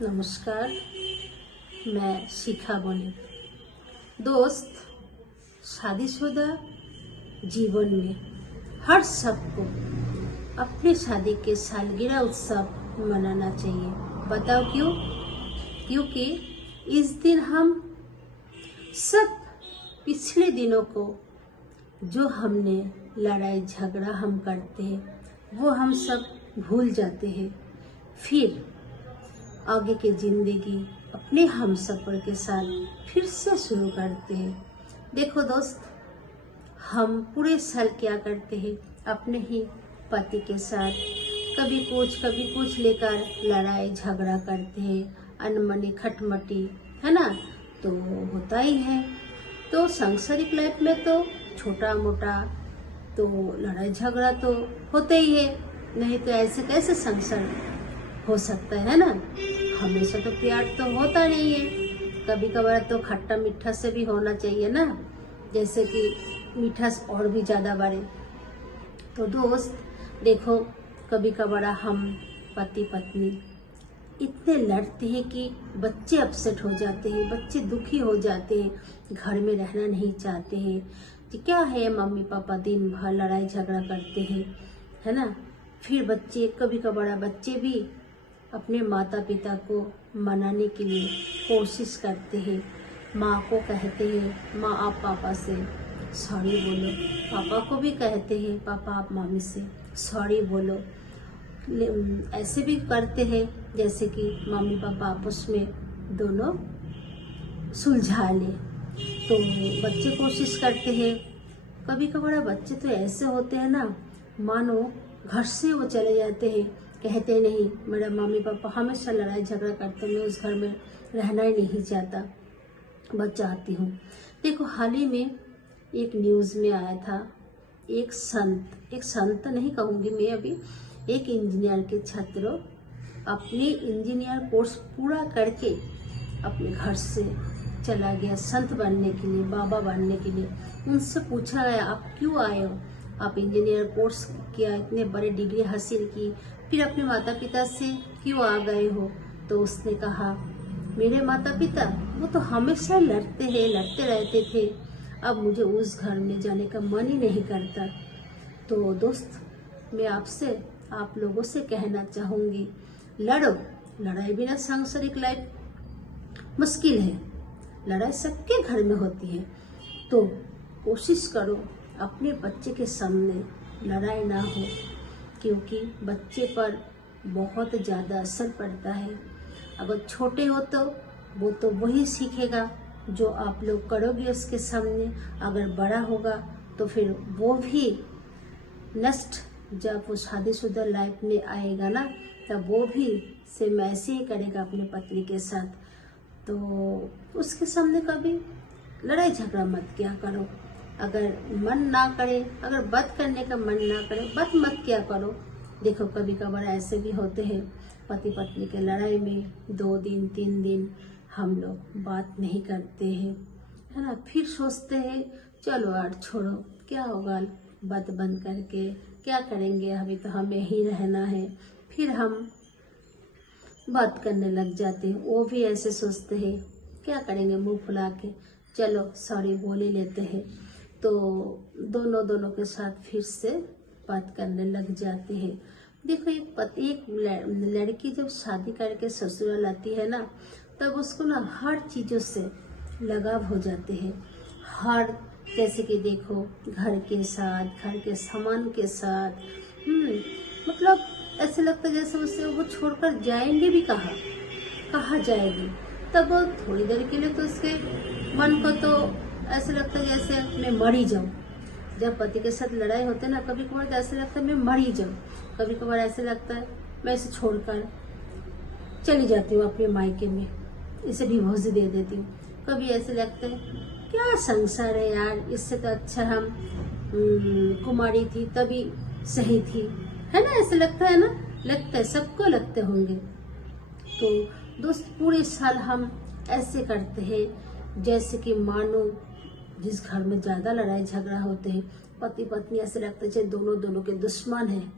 नमस्कार, मैं शिखा बोली। दोस्त, शादीशुदा जीवन में हर सबको अपने शादी के सालगिरह उत्सव मनाना चाहिए। बताओ क्यों? क्योंकि इस दिन हम सब पिछले दिनों को जो हमने लड़ाई झगड़ा हम करते हैं वो हम सब भूल जाते हैं। फिर आगे की जिंदगी अपने हमसफर के साथ फिर से शुरू करते हैं। देखो दोस्त, हम पूरे साल क्या करते हैं? अपने ही पति के साथ कभी कुछ लेकर लड़ाई झगड़ा करते हैं, अनमनी खटमटी, है ना? तो होता ही है। तो सांसारिक लाइफ में तो छोटा मोटा तो लड़ाई झगड़ा तो होते ही है, नहीं तो ऐसे कैसे संसार हो सकता है ना? हमेशा तो प्यार तो होता नहीं है, कभी कभार तो खट्टा मीठा से भी होना चाहिए ना, जैसे कि मीठा और भी ज़्यादा बढ़े। तो दोस्त देखो, कभी कभार हम पति पत्नी इतने लड़ते हैं कि बच्चे अपसेट हो जाते हैं, बच्चे दुखी हो जाते हैं, घर में रहना नहीं चाहते हैं। कि क्या है, मम्मी पापा दिन भर लड़ाई झगड़ा करते हैं, है ना? फिर बच्चे कभी कभार बच्चे भी अपने माता पिता को मनाने के लिए कोशिश करते हैं। माँ को कहते हैं, माँ आप पापा से सॉरी बोलो। पापा को भी कहते हैं, पापा आप मम्मी से सॉरी बोलो। ऐसे भी करते हैं जैसे कि मम्मी पापा आपस में दोनों सुलझा ले। तो बच्चे कोशिश करते हैं। कभी कभार बच्चे तो ऐसे होते हैं ना, मानो घर से वो चले जाते हैं, कहते नहीं मेरा मम्मी पापा हमेशा लड़ाई झगड़ा करते, मैं उस घर में रहना ही नहीं चाहता, बस चाहती हूँ। देखो, हाल ही में एक न्यूज़ में आया था, एक संत नहीं कहूँगी मैं अभी, एक इंजीनियर के छात्र अपने इंजीनियर कोर्स पूरा करके अपने घर से चला गया संत बनने के लिए, बाबा बनने के लिए। उनसे पूछा गया, आप क्यों आए हो? आप इंजीनियर कोर्स किया, इतने बड़े डिग्री हासिल की, फिर अपने माता पिता से क्यों आ गए हो? तो उसने कहा, मेरे माता पिता वो तो हमेशा लड़ते रहते थे, अब मुझे उस घर में जाने का मन ही नहीं करता। तो दोस्त, मैं आपसे आप लोगों से कहना चाहूँगी, लड़ो। लड़ाई बिना सांसारिक लाइफ मुश्किल है, लड़ाई सबके घर में होती है। तो कोशिश करो अपने बच्चे के सामने लड़ाई ना हो, क्योंकि बच्चे पर बहुत ज़्यादा असर पड़ता है। अगर छोटे हो तो वो तो वही सीखेगा जो आप लोग करोगे उसके सामने। अगर बड़ा होगा तो फिर वो भी नेक्स्ट जब वो शादीशुदा लाइफ में आएगा ना, तब वो भी सेम ऐसे ही करेगा अपने पत्नी के साथ। तो उसके सामने कभी लड़ाई झगड़ा मत किया करो। अगर मन ना करे, अगर बात करने का मन ना करे, बात मत किया करो। देखो, कभी कभार ऐसे भी होते हैं, पति पत्नी के लड़ाई में 2 दिन 3 दिन हम लोग बात नहीं करते हैं, है ना? फिर सोचते हैं चलो यार छोड़ो, क्या होगा बात बंद करके, क्या करेंगे, अभी तो हमें ही रहना है। फिर हम बात करने लग जाते हैं। वो भी ऐसे सोचते हैं क्या करेंगे, मुंह फुला के चलो सॉरी बोल ही लेते हैं। तो दोनों के साथ फिर से बात करने लग जाते हैं। देखो, एक लड़की जब शादी करके ससुराल आती है ना, तब उसको ना हर चीज़ों से लगाव हो जाते हैं। हर जैसे कि देखो, घर के साथ, घर के सामान के साथ, मतलब ऐसे लगता है जैसे उससे वो छोड़कर जाएंगे भी कहाँ जाएगी। तब थोड़ी देर के लिए तो उसके मन को तो ऐसे लगता है जैसे मैं मर ही जाऊँ। जब पति के साथ लड़ाई होते ना, कभी कभार ऐसे लगता है मैं मर ही जाऊँ, कभी कभार ऐसे लगता है मैं इसे छोड़कर चली जाती हूँ अपने मायके में, इसे डिवोर्स दे देती हूँ। कभी ऐसे लगता है क्या संसार है यार, इससे तो अच्छा हम कुमारी थी तभी सही थी, है ना? ऐसे लगता है ना, लगता है, सबको लगते होंगे। तो दोस्त, पूरे साल हम ऐसे करते हैं जैसे कि मानो जिस घर में ज़्यादा लड़ाई झगड़ा होते हैं, पति पत्नी, ऐसे लगता है दोनों के दुश्मन हैं।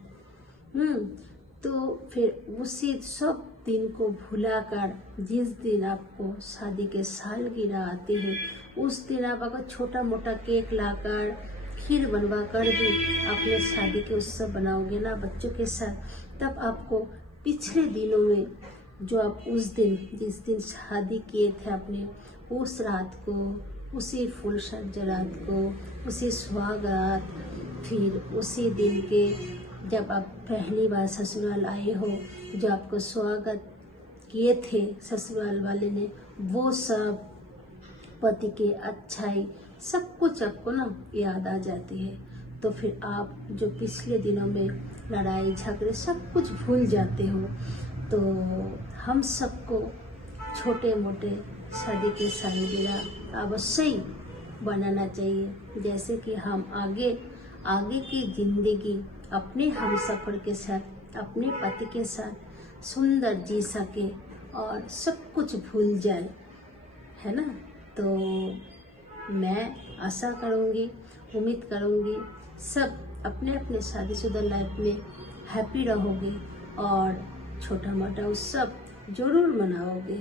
तो फिर उसी सब दिन को भुलाकर जिस दिन आपको शादी के सालगिरह आती है उस दिन आप अगर छोटा मोटा केक लाकर खीर बनवा कर भी अपने शादी के उत्सव बनाओगे ना बच्चों के साथ, तब आपको पिछले दिनों में जो आप उस दिन जिस दिन शादी किए थे अपने, उस रात को, उसी फुल सज्जा रात को, उसी सुहाग रात, फिर उसी दिन के जब आप पहली बार ससुराल आए हो, जो आपको स्वागत किए थे ससुराल वाले ने, वो सब पति के अच्छाई सब कुछ आपको ना याद आ जाती है। तो फिर आप जो पिछले दिनों में लड़ाई झगड़े सब कुछ भूल जाते हो। तो हम सबको छोटे मोटे शादी के सालगिरह अवश्य ही बनाना चाहिए, जैसे कि हम आगे की ज़िंदगी अपने हमसफ़र के साथ, अपने पति के साथ सुंदर जी सके और सब कुछ भूल जाए, है ना। तो मैं आशा करूँगी, उम्मीद करूँगी सब अपने अपने शादीशुदा लाइफ में हैप्पी रहोगे और छोटा मोटा उत्सव ज़रूर मनाओगे।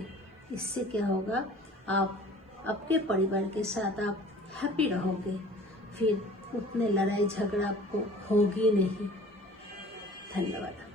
इससे क्या होगा, आप आपके परिवार के साथ आप हैप्पी रहोगे, फिर उतने लड़ाई झगड़ा आपको होगी नहीं। धन्यवाद।